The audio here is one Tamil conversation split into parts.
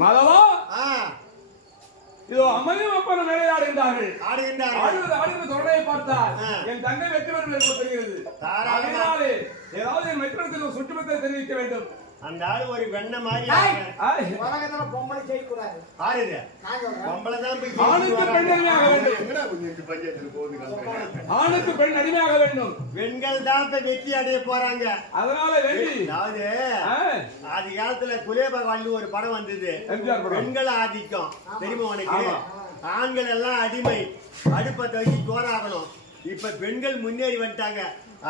மாதவா இதோ அம்மையும் அப்பனும் விளையாடுகின்றார்கள். தொடரை பார்த்தால் என் தங்கை வெற்றி பெறும் தெரிகிறது. ஏதாவது என் மெட்ரோத்தில் சுற்றுமத்தை தெரிவிக்க வேண்டும். அந்த ஆளு ஒரு வெண்ண மாதிரி உலகத்துல பொம்பளை செய்ய கூடாது. ஆறுது பொம்பளை தான் போய் ஆணுக்கு பெண் அடிமையாக வேண்டும். ஆணுக்கு பெண் அடிமையாக வேண்டும். பெண்கள் தான் வெற்றி அடைய போறாங்க. அதனால வேண்டி அதாவது ஆதி காலத்துல குலேபகாலி ஒரு படம் வந்தது. பெண்கள் ஆதிக்கம் தெரியுமா உனக்கு? ஆண்கள் எல்லாம் அடிமை, அடுப்பத்தை வச்சு சோறாகணும். இப்ப பெண்கள் முன்னேறி வந்துட்டாங்க.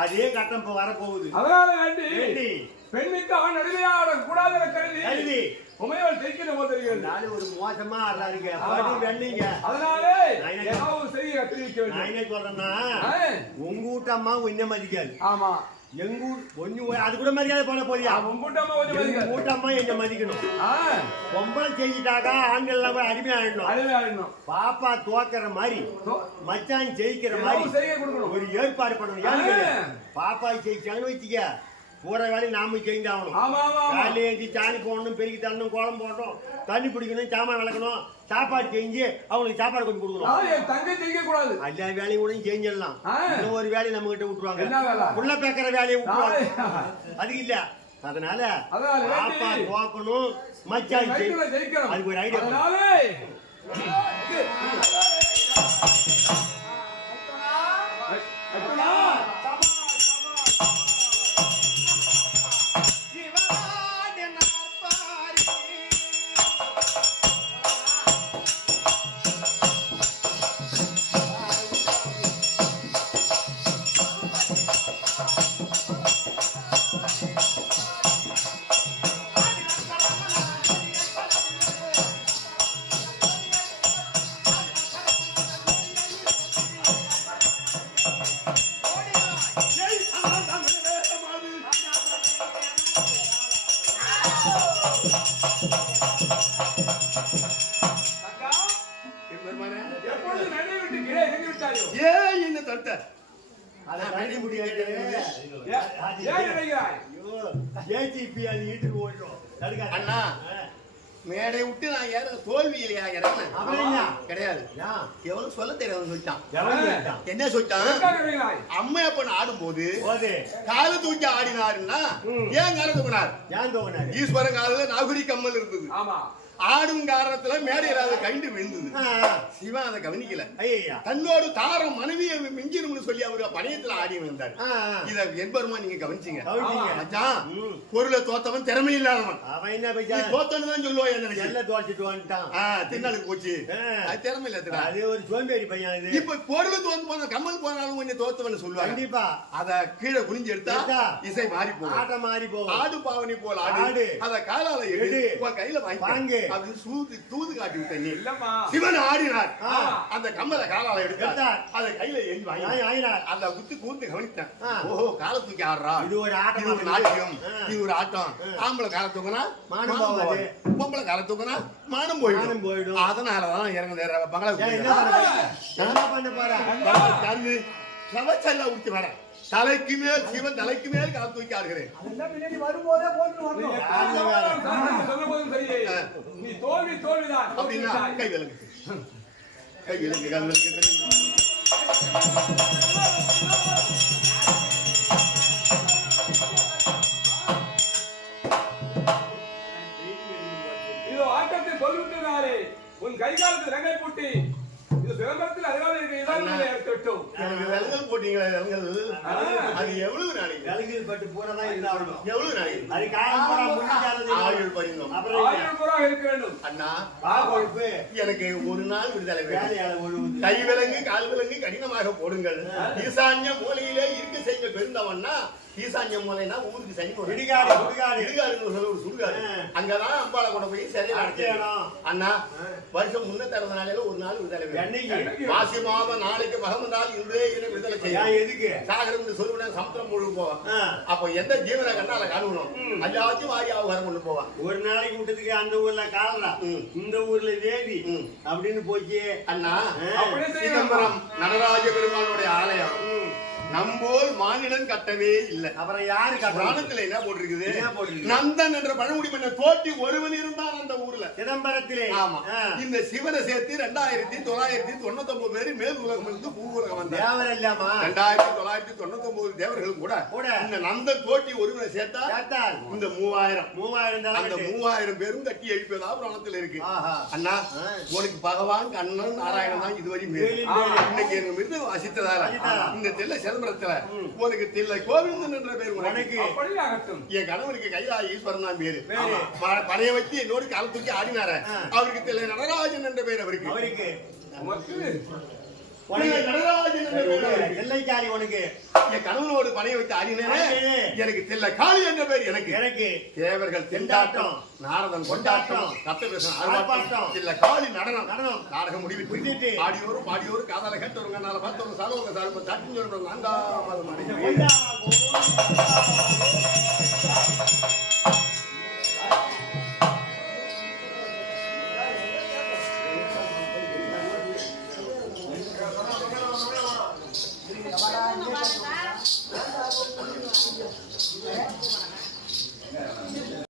அதே கட்டம் இப்ப வரப்போகுது. அதனால வேண்டி பெண்ணுக்கு அவன் அடிமையாக கூடாத கருதி உமையால் ஜெயிக்கிற போது தெரிகிறது. ஒரு மோசமா ஆடுறாருங்க வெண்ணீங்க. அதனால ஏதாவது செய்ய தெரிவிக்க வேண்டும். நான் என்ன சொல்றேன்னா, உங்க வீட்டம்மா உன்ன மதிக்காது. ஆமா, எங்க கொஞ்சம் அது கூட மரியாதை பண்ண போறியா? கூட்டம்மா என்ன மதிக்கணும். பொம்பளை செஞ்சுட்டாக்கா ஆண்கள் எல்லாம் அடிமையாயிடணும். பாப்பா தோக்குற மாதிரி மச்சான் ஜெயிக்கிற மாதிரி ஒரு ஏற்பாடு பண்ணணும். பாப்பா ஜெயிச்சான்னு வச்சுக்க, பூரா வேலையை நாம செஞ்சாகணும். வேலையை எழுதி சாணி போடணும், பெருக்கி தரணும், கோலம் போடணும், தண்ணி பிடிக்கணும், சாமான் விளக்கணும், சாப்பாடு செஞ்சு அவங்களுக்கு சாப்பாடு கொஞ்சம் கொடுக்கணும். தங்கை செய்ய கூடாது. எல்லா வேலையும் கூட செஞ்சிடலாம். இன்னும் ஒரு வேலையை நம்ம கிட்ட விட்டுருவாங்க. புள்ள பேக்கிற வேலையை விட்டுருவாங்க. அது இல்ல. அதனால பாப்பா தோக்கணும், மச்சான் ஜெயிக்கணும். அதுக்கு ஒரு ஐடியா. மேடை விட்டு நான் ஏற தோல்வி இல்லையா கிடையாது. எவ்வளவு சொல்ல தெரியாது சொல்லிட்டான். என்ன சொல்லிட்டான்? அம்மா அப்ப ஆடும் போது கால தூக்கி ஆடினாருன்னா ஏன் கால தூக்கினார்? ஈஸ்வரன் காலில் நாகுரி கம்மல் இருந்தது. ஆடும் காரணத்துல மேடையில கைண்டு விழுந்தது. சிவன் அதை கவனிக்கல. தன்னோடு தாரம் மனைவியை மிஞ்சிரும்னு சொல்லி அவரு பணையத்துல ஆடி வந்தார். இத என்பருமா நீங்க கவனிச்சீங்க. பொருளை தோத்தவன் திறமை இல்லாதவன். அவன் என்ன தோத்தன்னு தான் சொல்லுவான். என்ன தோச்சிட்டு வந்துட்டான், திருநாளுக்கு போச்சு, அது திறமை இல்ல. அது ஒரு சோம்பேறி பையன். இது இப்ப பொருளை தோத்து போன கம்மல் போனாலும் கொஞ்சம் தோத்தவன் சொல்லுவாங்க. கண்டிப்பா அத கீழே குனிஞ்சு எடுத்தா இசை மாறி போகும், ஆட்டம் மாறி போகும். ஆடு பாவனி போல ஆடு, அத காலால எடு, கையில வாங்கி அப்படி தூது காட்டி விட்டீங்க. இல்லம்மா சிவன் ஆடினார். அந்த கம்மலை காலால எடுத்தார். அதை கையில ஏந்தி வாங்கினார். அந்த கூர்ந்து கவனித்தேன். ஓஹோ, காலை தூக்கி ஆடுறா. இது ஒரு ஆட்டம், இது ஒரு நாட்டியம், இது ஒரு ஆட்டம். ஆம்பளை காலை தூக்கினா மானம் போகாது, பொம்பளை காலை தூக்கினா மானம் போயிடும். அதனாலதான் இறங்க பங்களா என்ன பண்ண போற சவச்சல்ல ஊத்தி வர தலைக்கு மேல் சிவன் தலைக்கு மேல் கால் தூக்கி ஆடுகிறேன். வரும்போதே போட்டு வரணும். சொல்லும் போதும் சரியே. நீ தோல்விதான் அப்படின்னா கை விலங்கு கை விலங்கு கை விலங்கு. இதோ ஆட்டத்தை சொல்லிவிட்டதாலே உன் கை காலத்தில் ரங்கை போட்டி இது விளம்பரத்தில் அதனால எடுத்துட்டோம். விலங்கல் போட்டீங்களா? விலங்கல் அது எவ்வளவு நாளைக்கு? விலங்கில் பட்டு பூரா இருந்தாலும் எவ்வளவு நாளைக்கு? அது காலம் பூரா முடிஞ்சாலும் ஆயுள் பரிந்தோம். ஆயுள் பூரா இருக்க வேண்டும். அண்ணா கொழுப்பு எனக்கு ஒரு நாள் விடுதலை வேலையால ஒழுகுது. கை விலங்கு கால் விலங்கு கடினமாக போடுங்கள். ஈசான்ய மூலையிலே இருக்க செய்ய பெருந்தவன்னா ஈசான்ய மூலைனா ஊருக்கு சனி இடுகாடு சொல்ல ஒரு சுடுகாடு. அங்கதான் அம்பாளை கொண்டு போய் சரியா அடைச்சேன். அண்ணா வருஷம் முன்னூத்தி நாளையில ஒரு நாள் விடுதலை. மாசி மாதம் நாளைக்கு மகம் நாள் இன்றே விடுதலை செய்யும். எதுக்கு சாகரம் சொல்லுவேன் சமுத்திரம் முழு போவான். அப்ப எந்த ஜீவனை கண்ணால காணணும் எல்லாத்தையும் வாரியாக வர கொண்டு போவான். ஒரு நாளைக்கு விட்டதுக்கு அந்த ஊர்ல காலரா, இந்த ஊர்ல தேவி அப்படின்னு போச்சு. அண்ணா சிதம்பரம் நடராஜ பெருமாளுடைய ஆலயம் நம்போல் மானிடன் கட்டவே இல்லை. அப்புறம் யாரு புராணத்துல என்ன போட்டிருக்குது? நந்தன் என்ற பழங்குடி மன்னர் தோட்டி ஒருவன் இருந்தான் அந்த ஊர்ல சிதம்பரத்திலே. ஆமா, இந்த சிவனை சேர்த்து 2999 பேர் மேல் உலகம் இருந்து பூ உலகம் வந்தார். 2999 தேவர்களும் கூட இந்த நந்தன் தோட்டி ஒருவனை சேர்த்தா இந்த 3000 அந்த 3000 பேரும் கட்டி எழுப்பதா புராணத்துல இருக்கு. அண்ணா உனக்கு பகவான் கண்ணன் நாராயணன் தான் இதுவரை இன்னைக்கு எங்க மிருது வாசித்ததால இந்த தெல்ல சிதம்பரத்துல உனக்கு தில்லை கோவிந்தன் என்ற பேர் உனக்கு. என் கணவனுக்கு கைலா ஈஸ்வரன் தான் பேரு. பணைய வச்சு என்னோடு கால தூக்கி ஆடினார. அவருக்கு தில்லை நடராஜன் என்ற பேர். அவருக்கு நடராஜன் என்ற பேர் தில்லைக்காரி. உனக்கு என் கணவனோடு பணைய வச்சு ஆடினேன். எனக்கு தில்லை காளி என்ற பேர். எனக்கு தேவர்கள் திண்டாட்டம், நாரதன் கொண்டாட்டம், கத்தகிருஷ்ணன் ஆர்ப்பாட்டம், தில்லை காளி நடனம். நாடகம் முடிவிட்டு ஆடியோரும் பாடியோரும் காதால கேட்டவங்க நாளை பார்த்தவங்க சாலவங்க சார்பு தாட்டிஞ்சோம் 4ஆம் மாதம்